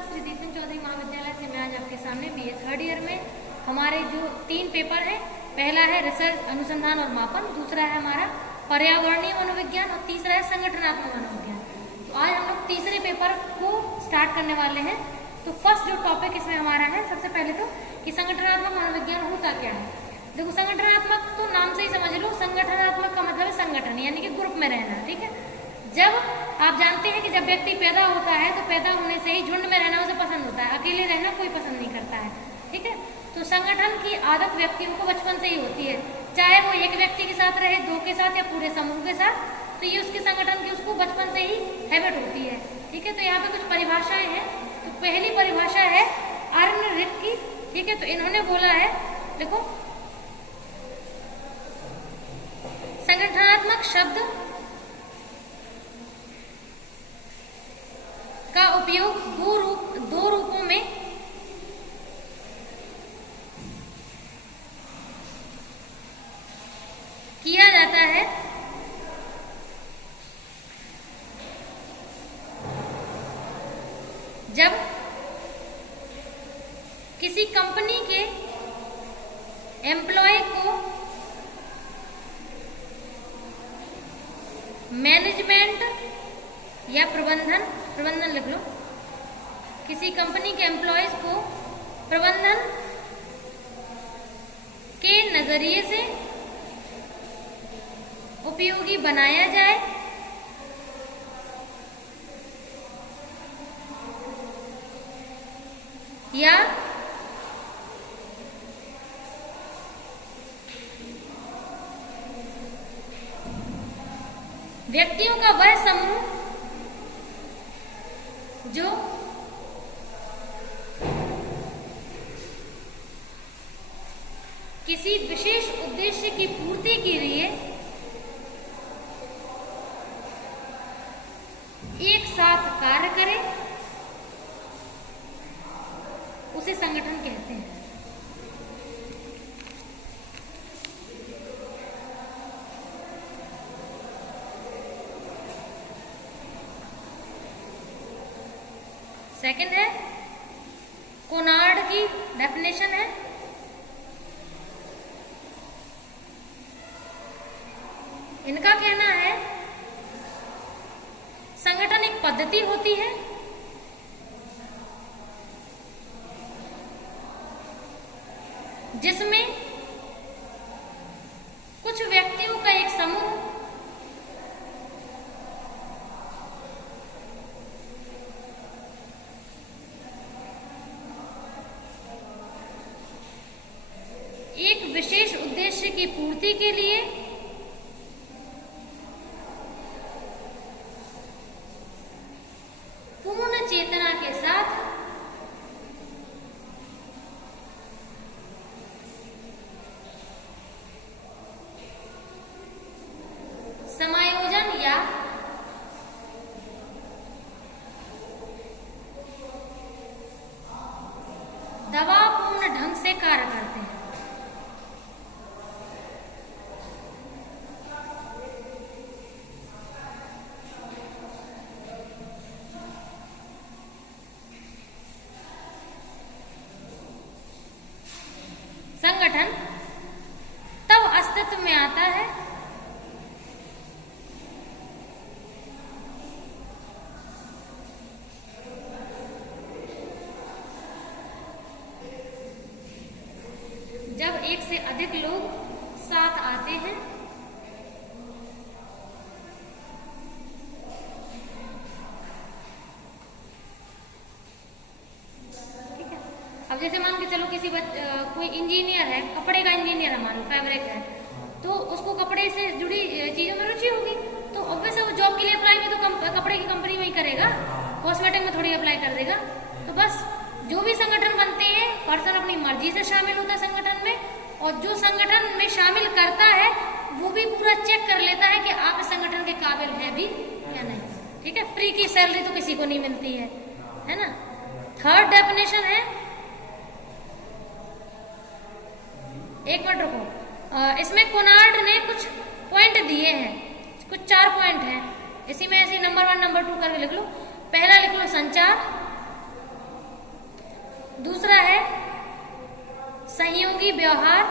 नमस्कार, श्री दीपन चौधरी महाविद्यालय से मैं आज आपके सामने बीए थर्ड ईयर में हमारे जो 3 पेपर हैं, पहला है रिसर्च अनुसंधान और मापन, दूसरा है हमारा पर्यावरणीय मनोविज्ञान और तीसरा है संगठनात्मक मनोविज्ञान। तो आज हम लोग तीसरे पेपर को स्टार्ट करने वाले हैं। तो फर्स्ट जो टॉपिक इसमें हमारा है, सबसे पहले तो कि संगठनात्मक मनोविज्ञान होता क्या है। देखो, संगठनात्मक तो नाम से ही समझ लो, संगठनात्मक का मतलब है संगठन, यानी कि ग्रुप में रहना। ठीक है, जब आप जानते हैं कि जब व्यक्ति पैदा होता है तो पैदा होने से ही झुंड में रहना उसे पसंद होता है, अकेले रहना कोई पसंद नहीं करता है। ठीक है, तो संगठन की आदत व्यक्तियों को बचपन से ही होती है, चाहे वो एक व्यक्ति के साथ रहे, 2 के साथ या पूरे समूह के साथ, तो ये उसके संगठन की उसको बचपन से ही हैबिट होती है। ठीक है, तो यहाँ पे कुछ परिभाषाएं हैं। तो पहली परिभाषा है अर्न रिक की। ठीक है, तो इन्होंने बोला है, देखो, संगठनात्मक शब्द का उपयोग दो रूपों में किया जाता है। जब किसी कंपनी के एम्प्लॉय को मैनेजमेंट या प्रबंधन लिख लो, किसी कंपनी के एम्प्लॉयज को प्रबंधन के नजरिए से उपयोगी बनाया जाए या व्यक्तियों का वह समूह जो किसी विशेष उद्देश्य की पूर्ति के लिए एक साथ कार्य करे, उसे संगठन कहते हैं। सेकंड है कोनार्ड की डेफिनेशन है, इनका कहना है संगठन एक पद्धति होती है जिसमें कुछ व्यक्तियों का एक समूह एक विशेष उद्देश्य की पूर्ति के लिए पूर्ण चेतना के साथ समायोजन या दबावपूर्ण ढंग से कार्य करते हैं। संगठन तब अस्तित्व में आता है जब एक से अधिक लोग साथ आते हैं अब जैसे मान के चलो किसी कोई इंजीनियर है, कपड़े का इंजीनियर है, मान लो फैब्रिक है, तो उसको कपड़े से जुड़ी चीजों में रुचि होगी, तो ऑब्वियस है वो जॉब के लिए अप्लाई भी तो कपड़े की कंपनी में ही करेगा, कॉस्मेटिक में थोड़ी अप्लाई कर देगा। तो बस जो भी संगठन बनते हैं, पर्सन अपनी मर्जी से शामिल होता है संगठन में, और जो संगठन में शामिल करता है वो भी पूरा चेक कर लेता है कि आप इस संगठन के काबिल है भी या नहीं। ठीक है, फ्री की सैलरी तो किसी को नहीं मिलती है ना। थर्ड डेफिनेशन है, एक मिनट रुको, इसमें कोनार्ड ने कुछ पॉइंट दिए हैं, कुछ 4 पॉइंट हैं, इसी में ऐसे नंबर 1 नंबर 2 करके लिख लो। पहला लिख लो संचार, सहयोगी व्यवहार,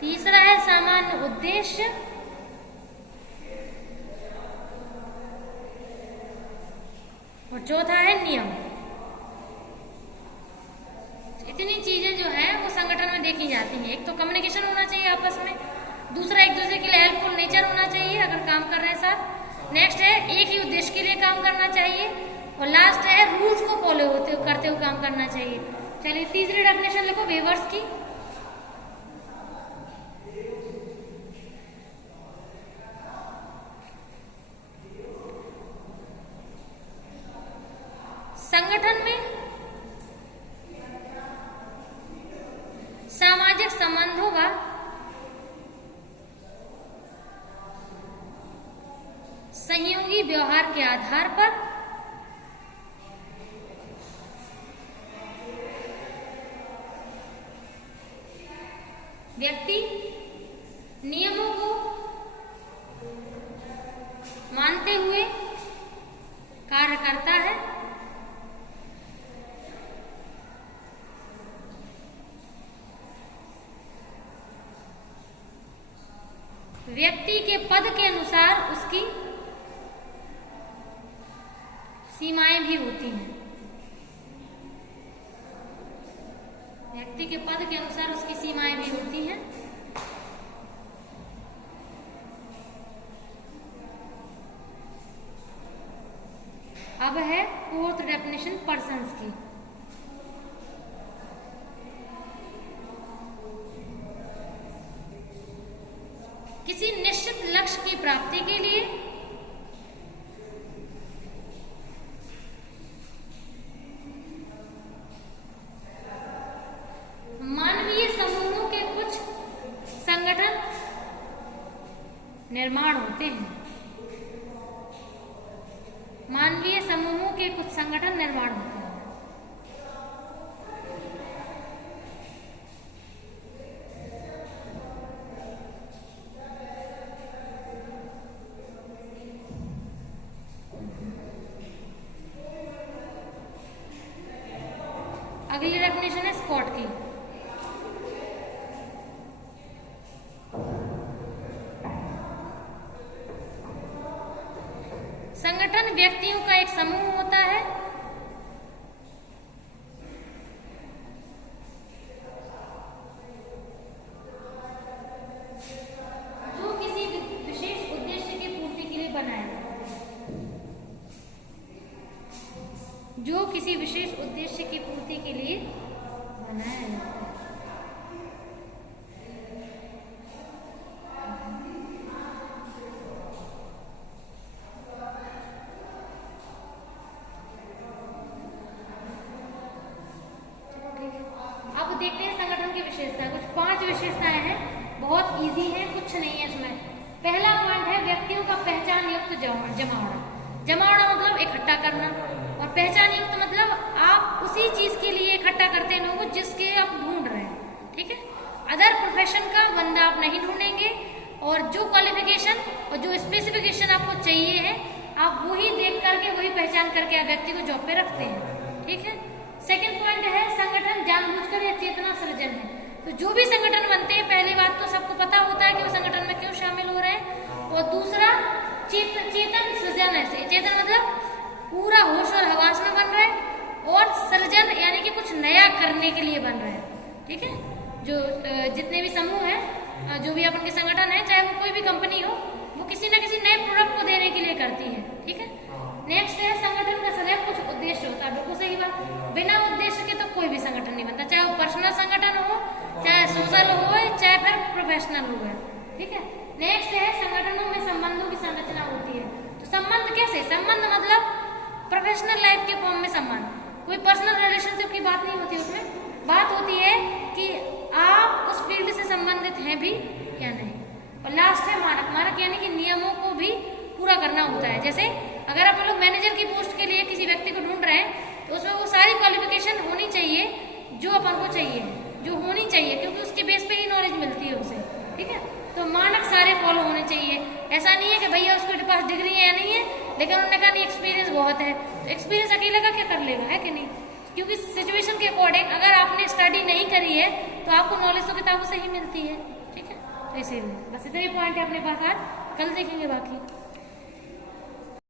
तीसरा है सामान्य उद्देश्य, और चौथा है नियम। इतनी चीजें जो है वो संगठन में देखी जाती हैं। एक तो कम्युनिकेशन होना चाहिए आपस में, दूसरा एक दूसरे के लिए हेल्पफुल नेचर होना चाहिए अगर काम कर रहे हैं साथ, नेक्स्ट है एक ही उद्देश्य के लिए काम करना चाहिए, और लास्ट है रूल्स को फॉलो करते हुए काम करना चाहिए। चलिए तीसरी डेफिनेशन लिखो वेवर्स की। संगठन में सामाजिक संबंधों व सहयोगी व्यवहार के आधार पर व्यक्ति नियमों को मानते हुए कार्य करता है। व्यक्ति के पद के अनुसार उसकी सीमाएं भी होती हैं। व्यक्ति के पद के अनुसार उसकी सीमाएं भी होती हैं। अब है फोर्थ डेफिनेशन पर्सन्स की। किसी निश्चित लक्ष्य की प्राप्ति के लिए मानवीय समूहों के कुछ संगठन निर्माण होते हैं। मानवीय समूहों के कुछ संगठन निर्माण होते हैं। अगली डेफिनेशन है स्कॉट की। संगठन व्यक्तियों का एक समूह होता है जो किसी विशेष उद्देश्य की पूर्ति के लिए बनाया जाता है। जो किसी विशेष उद्देश्य की पूर्ति के लिए बनाया जाता है। अब देखते हैं संगठन की विशेषता। कुछ 5 विशेषताएं हैं, बहुत इजी है, कुछ नहीं है इसमें। पहला पॉइंट है व्यक्तियों का पहचान युक्त जमावड़ा। जमावड़ा मतलब इकट्ठा करना, और पहचान युक्त मतलब आप उसी चीज के लिए इकट्ठा करते हैं लोगों जिसके आप ढूंढ रहे हैं। ठीक है, अदर प्रोफेशन का बंदा आप नहीं ढूंढेंगे, और जो क्वालिफिकेशन और जो स्पेसिफिकेशन आपको चाहिए है आप वही देख करके वही पहचान करके आप व्यक्ति को जॉब पे रखते हैं। ठीक है। सेकेंड पॉइंट है संगठन जानबूझकर या चेतना सृजन है। तो जो भी संगठन बनते हैं पहली बात तो सबको पता होता है कि वो संगठन में क्यों शामिल हो रहे हैं, और दूसरा चेतन सृजन है। चेतन मतलब पूरा होश और हवास में बन रहे हैं, और सृजन यानी कि कुछ नया करने के लिए बन रहे हैं। ठीक है, जो जितने भी समूह हैं, जो भी अपन के संगठन है, चाहे वो कोई भी कंपनी हो, वो किसी न किसी नए प्रोडक्ट को देने के लिए करती है। ठीक है। नेक्स्ट है संगठन का सदैव कुछ उद्देश्य होता है। बिल्कुल सही बात, बिना उद्देश्य के तो कोई भी संगठन नहीं बनता, चाहे वो पर्सनल संगठन हो, चाहे सोशल हो, चाहे फिर प्रोफेशनल हो गया। ठीक है। नेक्स्ट है संगठनों में संबंधों की संरचना होती है। तो संबंध कैसे? संबंध मतलब प्रोफेशनल लाइफ के फॉर्म में संबंध, कोई पर्सनल रिलेशनशिप की बात नहीं होती। उसमें बात होती है कि आप उस फील्ड से संबंधित हैं भी या नहीं। और लास्ट है मानक। मानक यानी कि नियमों को भी पूरा करना होता है। जैसे अगर आप लोग मैनेजर की पोस्ट के लिए किसी व्यक्ति को ढूंढ रहे हैं तो उसमें वो सारी क्वालिफिकेशन होनी चाहिए जो अपन को चाहिए, जो होनी चाहिए, क्योंकि उसके बेस पे ही नॉलेज मिलती है उसे। ठीक है। तो मानक सारे फॉलो होने चाहिए। ऐसा नहीं है कि भैया उसके पास डिग्री है या नहीं है, लेकिन उन्होंने कहा नहीं एक्सपीरियंस बहुत है, तो एक्सपीरियंस अकेले का क्या कर लेगा, है कि नहीं। क्योंकि सिचुएशन के अकॉर्डिंग अगर आपने स्टडी नहीं करी है तो आपको नॉलेज तो किताबों से ही मिलती है, ठीक है। तो इसीलिए बस इतने पॉइंट है अपने पास आज, कल देखेंगे बाकी।